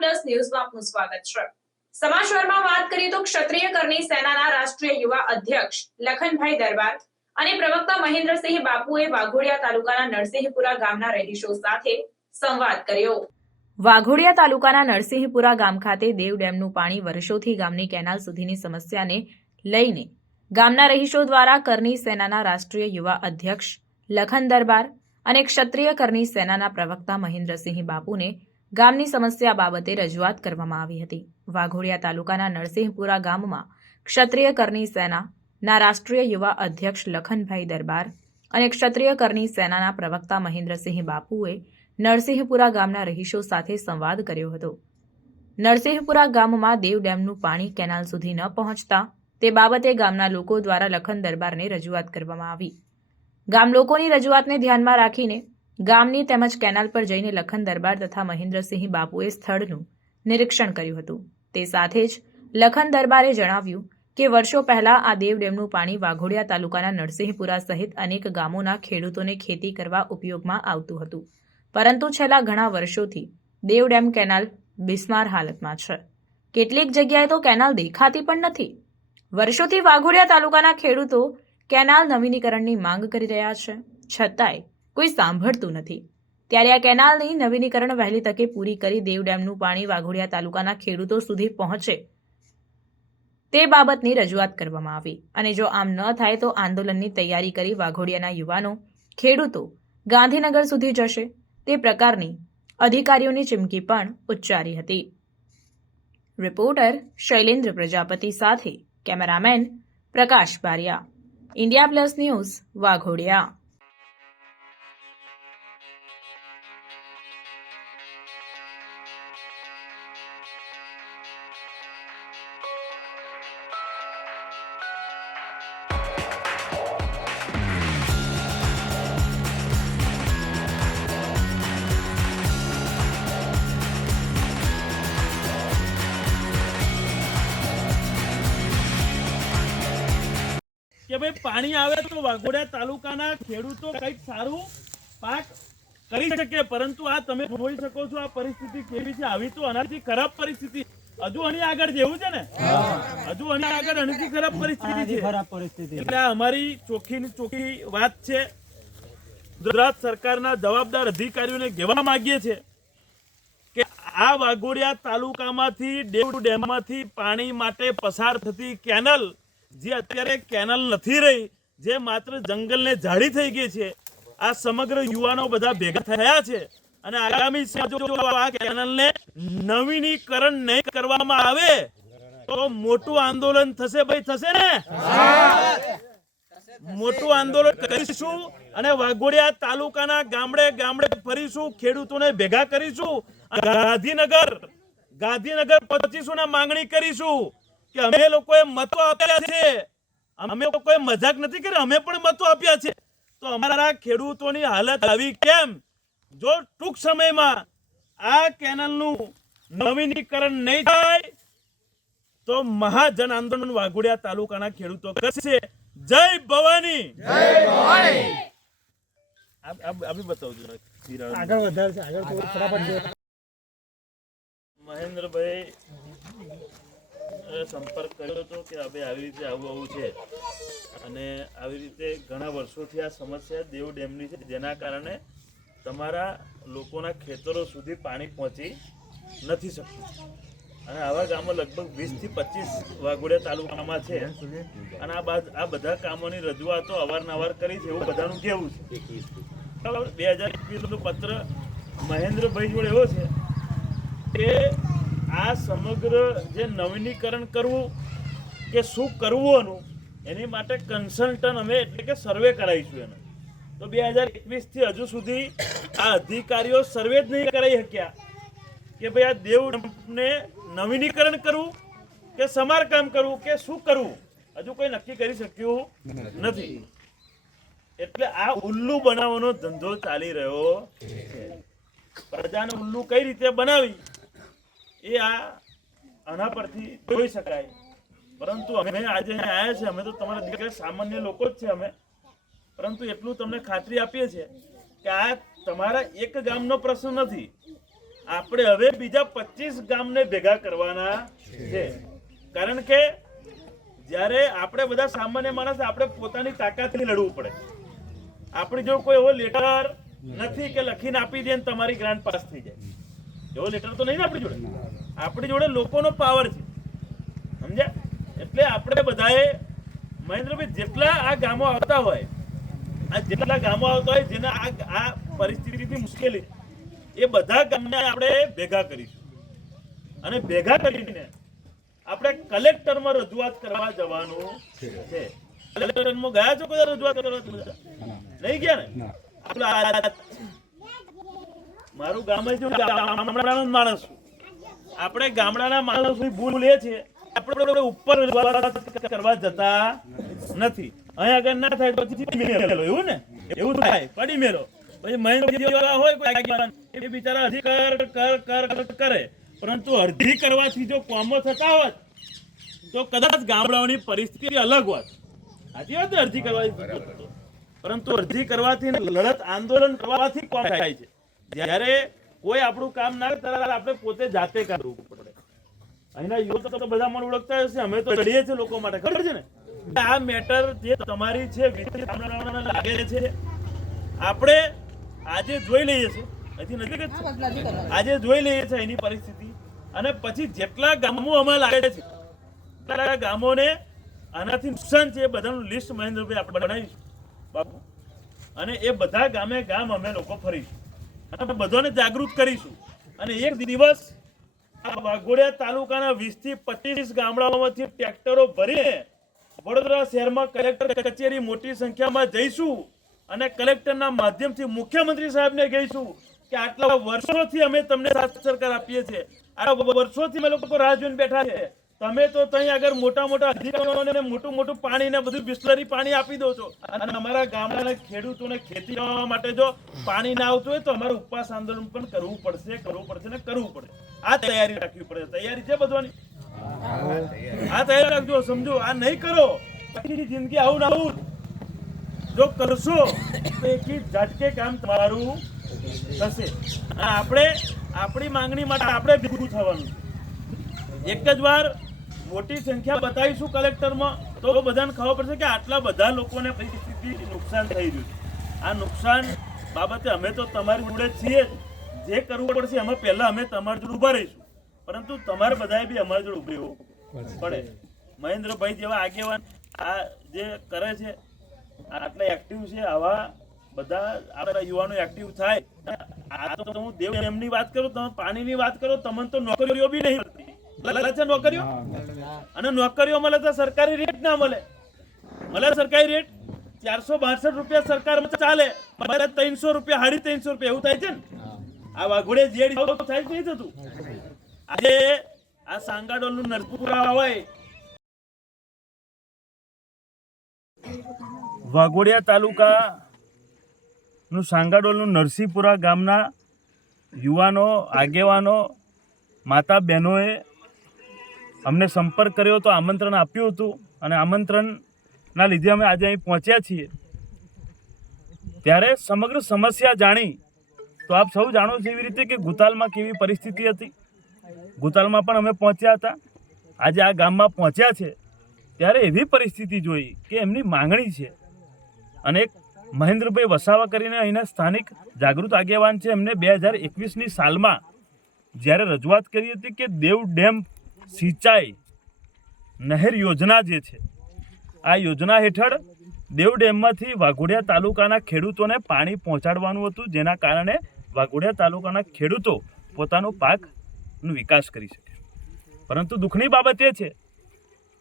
Plus ન્યૂઝમાં આપનું સ્વાગત છે. સમાચારમાં વાત કરીએ તો ક્ષત્રિય કરની સેનાના રાષ્ટ્રીય યુવા અધ્યક્ષ લખનભાઈ દરબાર અને પ્રવક્તા મહેન્દ્રસિંહ બાપુએ વાઘોડિયા તાલુકાના નરસિંહપુરા ગામના રહીશો સાથે સંવાદ કર્યો. વાઘોડિયા તાલુકાના નરસિંહપુરા ગામ ખાતે દેવ ડેમનું પાણી વર્ષોથી ગામની કેનાલ સુધીની સમસ્યાને લઈને ગામના રહીશો દ્વારા કરની સેનાના રાષ્ટ્રીય યુવા અધ્યક્ષ લખન દરબાર અને ક્ષત્રિય કરની સેનાના પ્રવક્તા મહેન્દ્રસિંહ બાપુને ગામની સમસ્યા બાબતે રજૂઆત કરવામાં આવી હતી. વાઘોડિયા તાલુકાના નરસિંહપુરા ગામમાં ક્ષત્રિય કરની સેનાના રાષ્ટ્રીય યુવા અધ્યક્ષ લખનભાઈ દરબાર અને ક્ષત્રિય કરની સેનાના પ્રવક્તા મહેન્દ્રસિંહ બાપુએ નરસિંહપુરા ગામના રહીશો સાથે સંવાદ કર્યો હતો. નરસિંહપુરા ગામમાં દેવ ડેમનું પાણી કેનાલ સુધી ન પહોંચતા તે બાબતે ગામના લોકો દ્વારા લખન દરબારને રજૂઆત કરવામાં આવી. ગામ લોકોની રજૂઆતને ધ્યાનમાં રાખીને ગામની તેમજ કેનાલ પર જઈને લખન દરબાર તથા મહેન્દ્રસિંહ બાપુએ સ્થળનું નિરીક્ષણ કર્યું હતું. તે સાથે જ લખન દરબારે જણાવ્યું કે વર્ષો પહેલા આ દેવ ડેમનું પાણી વાઘોડિયા તાલુકાના નરસિંહપુરા સહિત અનેક ગામોના ખેડૂતોને ખેતી કરવા ઉપયોગમાં આવતું હતું. પરંતુ છેલ્લા ઘણા વર્ષોથી દેવ ડેમ કેનાલ બિસ્માર હાલતમાં છે. કેટલીક જગ્યાએ તો કેનાલ દેખાતી પણ નથી. વર્ષોથી વાઘોડિયા તાલુકાના ખેડૂતો કેનાલ નવીનીકરણની માંગ કરી રહ્યા છે. છતાંય કોઈ સાંભળતું નથી. ત્યારે આ કેનાલની નવીનીકરણ વહેલી તકે પૂરી કરી દેવ ડેમનું પાણી વાઘોડિયા તાલુકાના ખેડૂતો સુધી પહોંચે. તે બાબતની રજૂઆત કરવામાં આવી અને જો આમ ન થાય તો આંદોલનની તૈયારી કરી વાઘોડિયાના યુવાનો, ખેડૂતો ગાંધીનગર સુધી જશે. તે પ્રકારની અધિકારીઓની ચીમકી પણ ઉચ્ચારી હતી. રિપોર્ટર શૈલેન્દ્ર પ્રજાપતિ સાથે cameraman Prakash Baria. India plus news Waghodia. કે ભાઈ પાણી આવે તો વાઘોડા તાલુકાના ખેડૂતો કંઈક સારું પાક કરી શકે. પરંતુ આ તમે જોઈ શકો છો આ પરિસ્થિતિ કેવી છે આવી તો આનાથી ખરાબ પરિસ્થિતિ. હજુ આની આગળ જેવું છે ને? હજુ આની આગળ આનાથી ખરાબ પરિસ્થિતિ છે. ખરાબ પરિસ્થિતિ. એટલે અમારી ચોખ્ખી ની ચોખ્ખી વાત છે. ગુજરાત સરકારના જવાબદાર અધિકારીઓને કહેવા માંગીએ છીએ કે આ વાઘોડિયા તાલુકામાંથી ડેવ ડેમમાંથી પાણી માટે પસાર થતી કેનલ જે અત્યારે કેનાલ નથી રહી, જે માત્ર જંગલને જાળી થઈ ગઈ છે, આ સમગ્ર યુવાનો બધા ભેગા થયા છે અને આગામી આ કેનલને નવીનીકરણ નહીં કરવામાં આવે, તો મોટું આંદોલન થશે ભાઈ, થશે ને? મોટું આંદોલન કરીશું અને વાઘોડિયા તાલુકાના ગામડે ગામડે ફરીશું, ખેડૂતોને ભેગા કરીશું ગાંધીનગર ગાંધીનગર પહોંચીશું ને માંગણી કરીશું. કે અમે લોકોએ મતો આપ્યા છે. અમે લોકોએ મજાક નથી કરી અમે પણ મતો આપ્યા છે. તો અમારા ખેડૂતોની હાલત આવી કેમ? જો ટૂંક સમયમાં આ કેનલનું નવીનીકરણ નહીં થાય તો મહાજન આંદોલન વાઘોડિયા તાલુકાના ખેડૂતો કરશે જય ભવાની! જય ભવાની! આપી બતાવજો આગળ વધારે આગળ ફટાફટ મહેન્દ્રભાઈ સંપર્ક કર્યો હતો કે હવે આવી રીતે આવું આવું છે. અને આવી રીતે ઘણા વર્ષોથી આ સમસ્યા દેવ ડેમની છે, જેના કારણે તમારા લોકોના ખેતરો સુધી પાણી પહોંચી નથી શકતું. અને આવા ગામો લગભગ વીસથી પચીસ વાઘોડિયા તાલુકામાં છે. અને આ બાદ, આ બધા કામોની રજૂઆતો અવારનવાર કરી છે, એવું બધાનું કેવું છે. બરાબર? બે હજાર એકવીસનું પત્ર મહેન્દ્રભાઈ જોડે એવો છે કે આ સમગ્ર જે નવીનીકરણ કરવું કે શું કરવું એનું, એની માટે કન્સલ્ટન્ટ અમે એટલે કે સર્વે કરાવીશું એનો. તો બે હજાર એકવીસથી હજુ સુધી આ અધિકારીઓ સર્વે જ નહીં કરાવી શક્યા કે ભાઈ આ દેવ ડંપને નવીનીકરણ કરવું કે સમારકામ કરવું કે શું કરવું? હજુ કોઈ નક્કી કરી શક્યું નથી. એટલે આ ઉલ્લુ બનાવવાનો ધંધો ચાલી રહ્યો છે. પ્રજાને ઉલ્લુ કઈ રીતે બનાવી? એ આ આના પરથી જોઈ શકાય. પરંતુ અમે આજે આવ્યા છે અમે તો તમારા દીકરા સામાન્ય લોકો જ છે અમે. પરંતુ એટલું તમને ખાતરી આપીએ છીએ કે આ તમારા એક ગામનો પ્રશ્ન નથી. આપણે હવે બીજા પચીસ ગામને ભેગા કરવાના છે. કારણ કે જ્યારે આપણે બધા સામાન્ય માણસ આપણે પોતાની તાકાતથી લડવું પડે. આપણી જો કોઈ એવો લેટર નથી કે લખીને આપી દે તમારી ગ્રાન્ટ પાસ થઈ જાય. એવો લેટર તો નહીં ને આપણી જોડે? આપણી જોડે લોકોનો પાવર છે. સમજ્યા? એટલે આપણે બધાએ મહેન્દ્રભાઈ જેટલા આ ગામો આવતા હોય આ જેટલા ગામો આવતા હોય જેના આ આ પરિસ્થિતિથી મુશ્કેલી એ બધા ગામને આપણે ભેગા કરીશું. અને ભેગા કરીને આપણે કલેક્ટરમાં રજૂઆત કરવા જવાનું છે. કલેક્ટરમાં ગયા છો કોઈ રજૂઆત કરવા? નહીં ગયા ને? આપણે મારું ગામ જ માણસ છું. આપણે ગામડાના માણસની ભૂલ એ છે આપણે ઉપર કરવા જતા નથી. અહીંયા આગળ ના થાય તો એવું ને? એવું થાય. પડી મેલો પછી મહેન્દ્ર હોય કોઈ એ બિચારા અધિક કર કર કર પરંતુ અડધી કરવાથી જો કોમો થતા હોત તો કદાચ ગામડાઓની પરિસ્થિતિ અલગ હોત સાચી વાત અરજી કરવાથી પરંતુ અરજી કરવાથી લડત આંદોલન કરવાથી કોમ થાય છે. જ્યારે કોઈ આપણું કામ ના કરે આપણે પોતે જાતે કરવું પડે. અહીંના યુવક તો બધા મને ઓળખતા હશે અમે તો ચડીએ છીએ લોકો માટે ખબર છે ને? આ મેટર જે તમારી છે લાગે છે. આપણે આજે જોઈ લઈએ છીએ અહીંથી નજીક જ આજે જોઈ લઈએ છીએ એની પરિસ્થિતિ અને પછી જેટલા ગામો અમે લાગે છે એટલા ગામોને આનાથી નુકસાન છે એ બધાનું લિસ્ટ મહેન્દ્રભાઈ આપણે બનાવીશું. બાપુ. અને એ બધા ગામે ગામ અમે લોકો ફરીશું. અને બધાને જાગૃત કરીશું. અને એક દિવસ વાઘોડિયા તાલુકાના વીસથી પચીસ ગામડાઓમાંથી ટ્રેક્ટરો ભરીને વડોદરા શહેરમાં કલેક્ટર કચેરી મોટી સંખ્યામાં જઈશું અને કલેક્ટરના માધ્યમથી મુખ્યમંત્રી સાહેબને કહીશું કે આટલા વર્ષોથી અમે તમને સરકાર આપીએ છીએ. આ વર્ષોથી અમે લોકો રાહ જોઈને બેઠા છે તમે તો ત્યાં આગળ મોટા મોટા અધિકારીઓને મોટું મોટું પાણી ને બધું બિસ્લરી પાણી આપી દો છો. અને અમારા ગામડાના ખેડૂતોને ખેતી કરવા માટે જો પાણી ના આવતું હોય તો અમારે ઉપવાસ આંદોલન પણ કરવું પડશે કરવું પડશે ને કરવું પડે. આ તૈયારી રાખવી પડે. તૈયારી છે બધવાની આ તૈયારી રાખજો, સમજો. આ નહીં કરો. પછી જિંદગી આવું ના આવું. જો કરશો, તો એકી ઝાટકે કામ તમારું થશે. આપણે આપણી માંગણી માટે આપણે ભેગું થવાનું. એક જ વાર મોટી સંખ્યા બતાવીશું કલેક્ટરમાં, તો બધાને ખબર પડશે કે આટલા બધા લોકોને પરિસ્થિતિ નુકસાન થઈ રહ્યું છે. આ નુકસાન બાબતે અમે તો તમારી જોડે છીએ. જ. જે કરવું પડશે એમાં પહેલાં અમે તમારી જોડે ઊભા રહીશું. પરંતુ તમારે બધાએ બી અમારી જોડે ઊભી હોવું પડે. મહેન્દ્રભાઈ જેવા આગેવાન આ જે કરે છે, આટલા એક્ટિવ છે, આવા બધા આપણા યુવાનો એક્ટિવ થાય. આ તો હું દેવ એમની વાત કરું, તમે પાણીની વાત કરો, તમને તો નોકરીઓ બી નહીં નોકરીઓ. અને નોકરીઓ મળે તો સરકારી રેટ ના મળે. મળે સરકારી રેટ ચારસો બાસઠ રૂપિયા સરકાર ચાલે. મળે ત્રણસો રૂપિયા સાડી ત્રણસો રૂપિયા, એવું થાય છે ને? આ વાઘોડે જેડી થાય નહીં થતું આજે આ સાંગાડોલનું નરપુરા હોય. વાઘોડિયા તાલુકા નું સાંગાડોલનું નરસિંહપુરા ગામના યુવાનો, આગેવાનો માતા બહેનોએ અમને સંપર્ક કર્યો તો આમંત્રણ આપ્યું હતું અને આમંત્રણના લીધે અમે આજે અહીં પહોંચ્યા છીએ. ત્યારે સમગ્ર સમસ્યા જાણી તો આપ સૌ જાણો છો એવી રીતે કે ગુતાલમાં કેવી પરિસ્થિતિ હતી. ગુતાલમાં પણ અમે પહોંચ્યા હતા. આજે આ ગામમાં પહોંચ્યા છે. ત્યારે એવી પરિસ્થિતિ જોઈ કે એમની માંગણી છે. અને એક મહેન્દ્રભાઈ વસાવા કરીને અહીંના સ્થાનિક જાગૃત આગેવાન છે. એમને બે હજાર એકવીસની સાલમાં જ્યારે રજૂઆત કરી હતી કે દેવ ડેમ સિંચાઈ નહેર યોજના જે છે, આ યોજના હેઠળ દેવ ડેમમાંથી વાઘોડિયા તાલુકાના ખેડૂતોને પાણી પહોંચાડવાનું હતું, જેના કારણે વાઘોડિયા તાલુકાના ખેડૂતો પોતાનો પાકનો વિકાસ કરી શકે. પરંતુ દુઃખની બાબત એ છે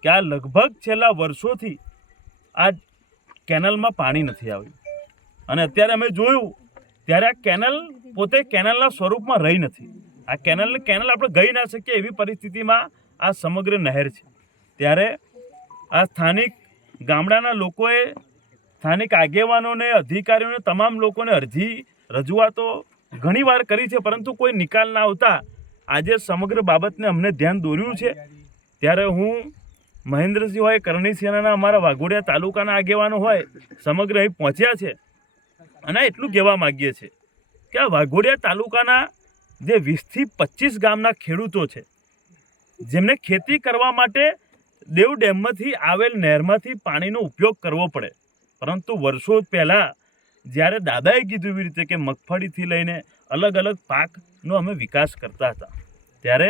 કે આ લગભગ છેલ્લા વર્ષોથી આ કેનલમાં પાણી નથી આવ્યું. અને અત્યારે અમે જોયું, ત્યારે આ કેનલ પોતે કેનલના સ્વરૂપમાં રહી નથી. આ કેનલ કેનલ આપણે ગઈ ના શકીએ એવી પરિસ્થિતિમાં આ સમગ્ર નહેર છે. ત્યારે આ સ્થાનિક ગામડાના લોકોએ, સ્થાનિક આગેવાનોને, અધિકારીઓને, તમામ લોકોને અરજી રજૂઆતો ઘણીવાર કરી છે, પરંતુ કોઈ નિકાલ ના આવતા આજે સમગ્ર બાબતને અમને ધ્યાન દોર્યું છે. ત્યારે હું મહેન્દ્રસિંહ હોય કરણી સેનાના અમારા વાઘોડિયા તાલુકાના આગેવાનો હોય, સમગ્ર અહીં પહોંચ્યા છે અને એટલું કહેવા માગીએ છીએ કે આ વાઘોડિયા તાલુકાના જે વીસથી પચીસ ગામના ખેડૂતો છે. જેમને ખેતી કરવા માટે દેવ ડેમમાંથી આવેલ નહેરમાંથી પાણીનો ઉપયોગ કરવો પડે. પરંતુ વર્ષો પહેલાં જ્યારે દાદાએ કીધું એવી રીતે કે મગફળીથી લઈને અલગ અલગ પાકનો અમે વિકાસ કરતા હતા, ત્યારે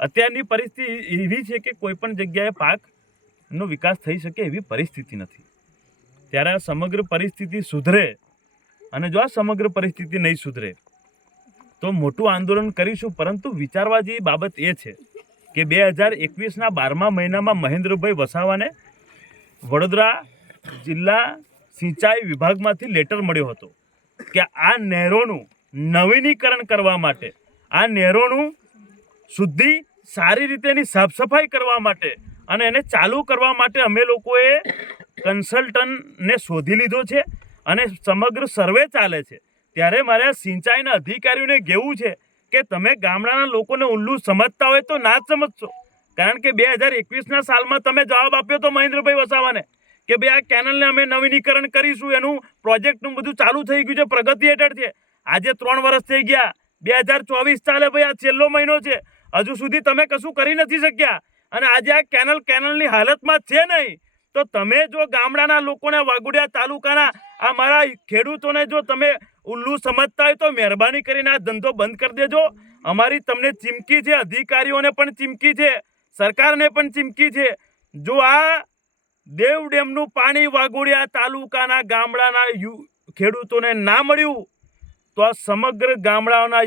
અત્યારની પરિસ્થિતિ એવી છે કે કોઈ પણ જગ્યાએ પાકનો વિકાસ થઈ શકે એવી પરિસ્થિતિ નથી. ત્યારે આ સમગ્ર પરિસ્થિતિ સુધરે અને જો આ સમગ્ર પરિસ્થિતિ નહીં સુધરે તો મોટું આંદોલન કરીશું, પરંતુ વિચારવા જેવી બાબત એ છે કે બે હજાર એકવીસના બારમા મહિનામાં મહેન્દ્રભાઈ વસાવાને વડોદરા જિલ્લા સિંચાઈ વિભાગમાંથી લેટર મળ્યો હતો કે આ નહેરોનું નવીનીકરણ કરવા માટે, આ નહેરોનું શુદ્ધિ સારી રીતે એની સાફ સફાઈ કરવા માટે અને એને ચાલુ કરવા માટે અમે લોકોએ કન્સલ્ટન્ટને શોધી લીધો છે અને સમગ્ર સર્વે ચાલે છે. ત્યારે મારે સિંચાઈના અધિકારીઓને કહેવું છે કે તમે ગામડાના લોકોને ઉલ્લુ સમજતા હોય તો ના જ સમજશો. કારણ કે બે હજાર એકવીસના સાલમાં તમે જવાબ આપ્યો તો મહેન્દ્રભાઈ વસાવાને કે ભાઈ આ કેનલને અમે નવીનીકરણ કરીશું, એનું પ્રોજેક્ટનું બધું ચાલુ થઈ ગયું છે, પ્રગતિ હેઠળ છે. આજે ત્રણ વર્ષ થઈ ગયા, બે હજાર ચોવીસ ચાલે ભાઈ, આ છેલ્લો મહિનો છે. હજુ સુધી તમે કશું કરી નથી શક્યા. અને આજે આ કેનલ કેનલની હાલતમાં છે નહીં. તો તમે જો ગામડાના લોકોને વાઘોડિયા તાલુકાના આ મારા ખેડૂતોને જો તમે ઉલ્લુ સમજતા હોય તો મહેરબાની કરીને આ ધંધો બંધ કરી દેજો. અમારી તમને ચીમકી છે, અધિકારીઓને પણ ચીમકી છે, સરકારને પણ ચીમકી છે. જો આ દેવ ડેમનું પાણી વાઘોડિયા તાલુકાના ગામડાના ખેડૂતોને ના મળ્યું, તો આ સમગ્ર ગામડાઓના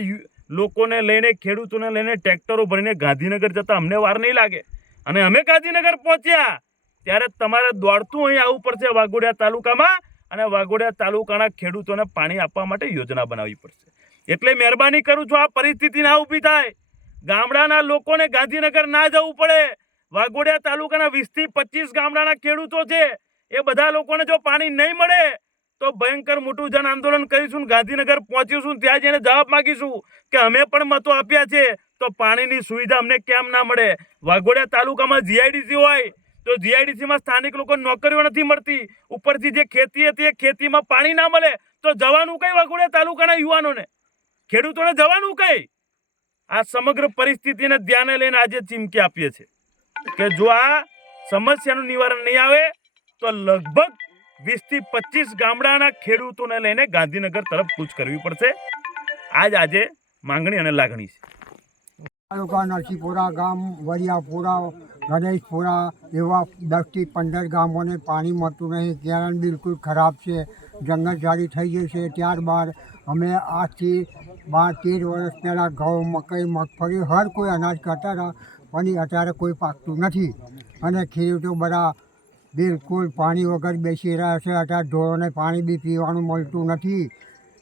લોકોને લઈને, ખેડૂતોને લઈને ટ્રેક્ટરો ભરીને ગાંધીનગર જતા અમને વાર નહીં લાગે. અને અમે ગાંધીનગર પહોંચ્યા, ત્યારે તમારે દોડતું અહીં આવવું પડશે વાઘોડિયા તાલુકામાં. અને વાઘોડિયા તાલુકાના ખેડૂતોને પાણી આપવા માટે યોજના બનાવવી પડશે. એટલે મહેરબાની કરું છું, આ પરિસ્થિતિ ના ઊભી થાય. ગામડાના લોકોને ગાંધીનગર ના જવું પડે. વાઘોડિયા તાલુકાના વીસથી પચીસ ગામડાના ખેડૂતો છે. એ બધા લોકોને જો પાણી નહીં મળે, તો ભયંકર મોટું જન આંદોલન કરીશું ગાંધીનગર પહોંચીશું ત્યાં જઈને જવાબ માગીશું કે અમે પણ મતો આપ્યા છે. તો પાણીની સુવિધા અમને કેમ ના મળે? વાઘોડિયા તાલુકામાં જીઆઈડીસી હોય તો જીઆઈડીસીમાં સ્થાનિક લોકો નોકરીઓ નથી મળતી. ઉપરથી જે ખેતી હતી એ ખેતીમાં પાણી ના મળે તો જવાનું કઈ વાઘોડિયા તાલુકાના યુવાનોને? ખેડૂતોને જવાનું કઈ? આ સમગ્ર પરિસ્થિતિને ધ્યાને લઈને આજે ચીમકી આપીએ છીએ. કે જો આ સમસ્યાનું નિવારણ નહીં આવે, તો લગભગ વીસથી પચીસ ગામડાના ખેડૂતોને લઈને ગાંધીનગર તરફ કૂચ કરવી પડશે. આજ આજે માંગણી અને લાગણી છે. તાલુકા નરસિંહપુરા ગામ, વરિયાપુરા ગણેશપુરા એવા દસથી પંદર ગામોને પાણી મળતું નહીં કેરન બિલકુલ ખરાબ છે. જંગલઝાડી થઈ ગઈ છે. ત્યારબાદ અમે આજથી બાર, તેર વર્ષ પહેલાં ઘઉં, મકાઈ, મગફળી હર કોઈ અનાજ કરતા હતા, પણ અત્યારે કોઈ પાકતું નથી. અને ખેડૂતો બધા બિલકુલ પાણી વગર બેસી રહ્યા છે. અત્યારે ઢોરોને પાણી બી પીવાનું મળતું નથી.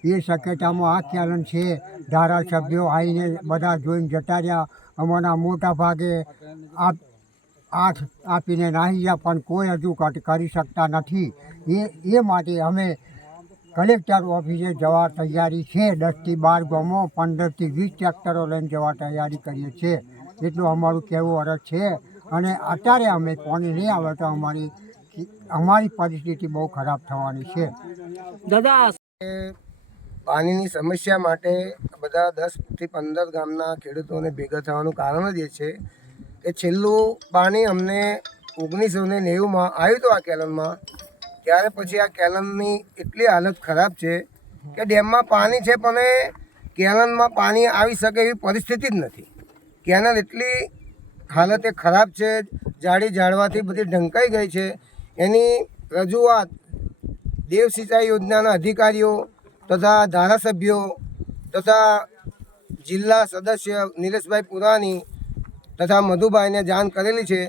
એ શક્યતામાં આ ચેલેન્જ છે. ધારાસભ્યો આવીને બધા જોઈને જતા રહ્યા. અમારા મોટા ભાગે આપ આઠ આપીને નાહી ગયા પણ કોઈ હજુ કટ કરી શકતા નથી. એ એ માટે અમે કલેક્ટર ઓફિસે જવા તૈયારી છે. દસથી બાર ગામો પંદરથી વીસ ટ્રેક્ટરો લઈને જવા તૈયારી કરીએ છીએ. એટલું અમારું કહેવું અરજ છે. અને અત્યારે અમે પાણી નહીં આવે તો અમારી અમારી પરિસ્થિતિ બહુ ખરાબ થવાની છે. દાદા પાણીની સમસ્યા માટે બધા દસથી પંદર ગામના ખેડૂતોને ભેગા થવાનું કારણ જ એ છે કે છેલ્લું પાણી અમને ઓગણીસો ને નેવુંમાં આવ્યું હતું આ કેલનમાં. ત્યારે પછી આ કેલનની એટલી હાલત ખરાબ છે કે ડેમમાં પાણી છે, પણ એ કેલનમાં પાણી આવી શકે એવી પરિસ્થિતિ જ નથી. કેનલ એટલી હાલત એ ખરાબ છે, જાડી ઝાડવાથી બધી ઢંકાઈ ગઈ છે. એની રજૂઆત દેવ સિંચાઈ યોજનાના અધિકારીઓ તથા ધારાસભ્યો તથા જિલ્લા સદસ્ય નિલેશભાઈ પુરાણી તથા મધુભાઈને જાણ કરેલી છે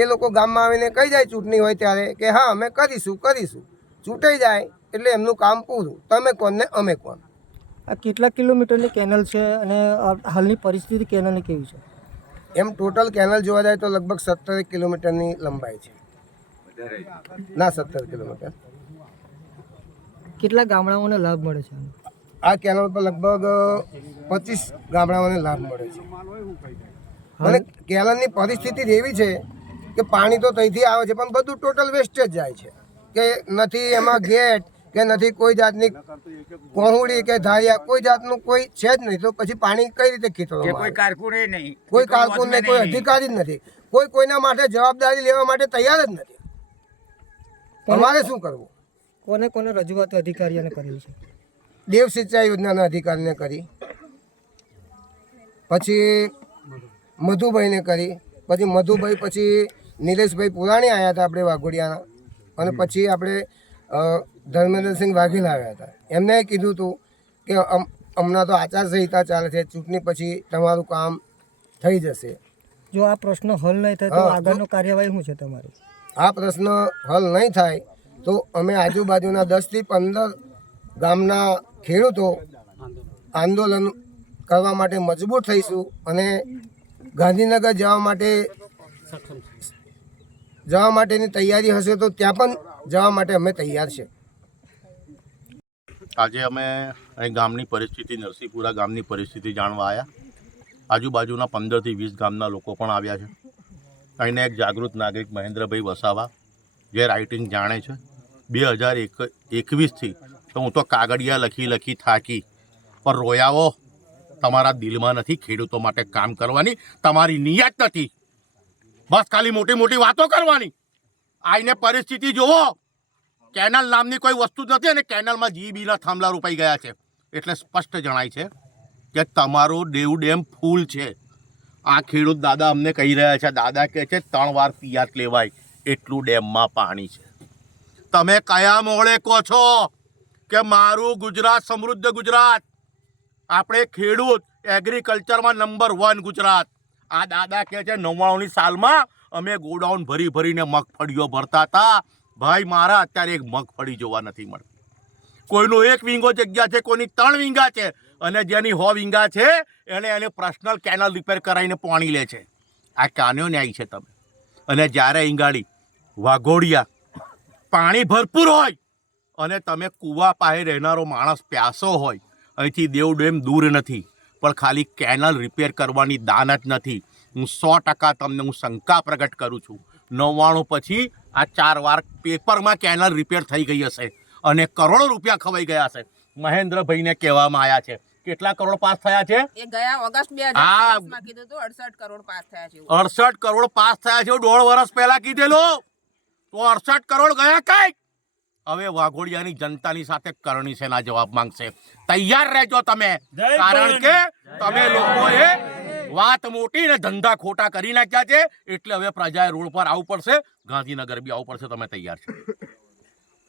એ લોકો ગામમાં આવીને કહી જાય ચૂંટણી હોય ત્યારે કે હા અમે કરીશું કરીશું. ચૂંટાઈ જાય એટલે એમનું કામ પૂરું. તમે કોણ ને અમે કોણ? આ કેટલા કિલોમીટરની કેનલ છે અને હાલની પરિસ્થિતિ કેનલની કેવી છે? એમ ટોટલ કેનલ જોવા જાય તો લગભગ સત્તર કિલોમીટરની લંબાઈ છે. ના સત્તર કિલોમીટર. કેટલા ગામડાઓને લાભ મળે છે? આ કેનલ પર લગભગ પચીસ ગામડાઓને લાભ મળે છે. અને કેનલની પરિસ્થિતિ એવી છે કે પાણી તો ત્યાંથી આવે છે પણ બધું ટોટલ વેસ્ટ જ જાય છે. કે નથી એમાં ગેટ કે નથી કોઈ જાતની કોહુડી કે ધારિયા કોઈ જાતનું કોઈ છે જ નહીં. તો પછી પાણી કઈ રીતે કે કોઈ? કારકુન નહીં. કોઈ કારકુન નહીં કોઈ અધિકારી જ નથી. કોઈ કોઈના માટે જવાબદારી લેવા માટે તૈયાર જ નથી. તમારે શું કરવું? કોને કોને રજૂઆત અધિકારીઓને કરી છે? દેવ સિંચાઈ યોજનાના અધિકારીને કરી. પછી મધુભાઈને કરી. પછી મધુભાઈ પછી નિલેશભાઈ પુરાણી આવ્યા હતા આપણે વાઘોડિયાના. અને પછી આપણે ધર્મેન્દ્રસિંહ વાઘેલ આવ્યા હતા. એમને કીધું હતું કે હમણાં તો આચારસંહિતા ચાલે છે ચૂંટણી પછી તમારું કામ થઈ જશે. જો આ પ્રશ્ન હલ નહીં થાય તો આગળનો કાર્યવાહી શું છે તમારી? આ પ્રશ્ન હલ નહીં થાય તો અમે આજુબાજુના દસથી પંદર ગામના ખેડૂતો આંદોલન કરવા માટે મજબૂર થઈશું અને ગાંધીનગર જવા માટે જવા માટેની તૈયારી હશે તો ત્યાં પણ જવા માટે અમે તૈયાર છે. આજે અમે અહીં ગામની પરિસ્થિતિ નરસિંહપુરા ગામની પરિસ્થિતિ જાણવા આવ્યા આજુબાજુના પંદરથી વીસ ગામના લોકો પણ આવ્યા છે. અહીંના એક જાગૃત નાગરિક મહેન્દ્રભાઈ વસાવા, જે રાઇટિંગ જાણે છે. બે હજાર એક, એકવીસથી તો હું તો કાગળિયા લખી લખી થાકી. પણ રોયાઓ તમારા દિલમાં નથી ખેડૂતો માટે કામ કરવાની, તમારી નિયત નથી. બસ ખાલી મોટી મોટી વાતો કરવાની. આઈને પરિસ્થિતિ જોવો. કેનલ નામની કોઈ વસ્તુ જ નથી અને કેનલમાં જીબીના થાંભલા રોપાઈ ગયા છે. એટલે સ્પષ્ટ જણાય છે કે તમારો દેવ ડેમ ફૂલ છે. આ ખેડૂત દાદા અમને કહી રહ્યા છે, દાદા કહે છે, ત્રણ વાર પિયાત લેવાય, એટલું ડેમમાં પાણી છે. તમે કયા મોળે કહો છો કે મારું ગુજરાત સમૃદ્ધ ગુજરાત? આપણે ખેડૂત એગ્રીકલ્ચરમાં નંબર વન ગુજરાત. આ દાદા કહે છે, નવ્વાણુંની સાલમાં અમે ગોડાઉન ભરી ભરીને મગફળીઓ ભરતા હતા. ભાઈ, મારા અત્યારે એક મગફળી જોવા નથી મળતી. કોઈનો એક વિંગો જગ્યા છે, કોઈની ત્રણ વિંગા છે, અને જેની હો વિંગા છે, એને એને પર્સનલ કેનલ રિપેર કરાવીને પાણી લે છે. આ કાન્યો ન્યાય છે તમે. અને જ્યારે ઈંગાડી વાઘોડિયા, પાણી ભરપૂર હોય અને તમે કૂવા પાસે રહેનારો માણસ પ્યાસો હોય અહીંથી દેવ ડેમ દૂર નથી પણ ખાલી કેનલ રિપેર કરવાની દાનત નથી. હું સો ટકા તમને હું શંકા પ્રગટ કરું છું. નવ્વાણું પછી આ ચાર વાર પેપરમાં કેનલ રિપેર થઈ ગઈ હશે અને કરોડો રૂપિયા ખવાઈ ગયા હશે. મહેન્દ્રભાઈને કહેવામાં આવ્યા છે. કેટલા કરોડ પાસ થયા છે? એ ગયા ઓગસ્ટ બે હા. હજારમાં કીધું કરોડ પાસ થયા છે એવું. અડસઠ કરોડ પાસ થયા છે દોઢ વર્ષ પહેલા કીધેલો. તો અડસઠ કરોડ ગયા કઈ હવે વાઘોડિયાની જનતાની સાથે કરણી સેના જવાબ માંગશે. તૈયાર રહેજો તમે. કારણ કે. તમે લોકોએ વાત મોટી ને ધંધા ખોટા કરી નાખ્યા છે. એટલે હવે પ્રજાએ રોડ પર આવવું પડશે. ગાંધીનગર બી આવવું પડશે. તમે તૈયાર છો.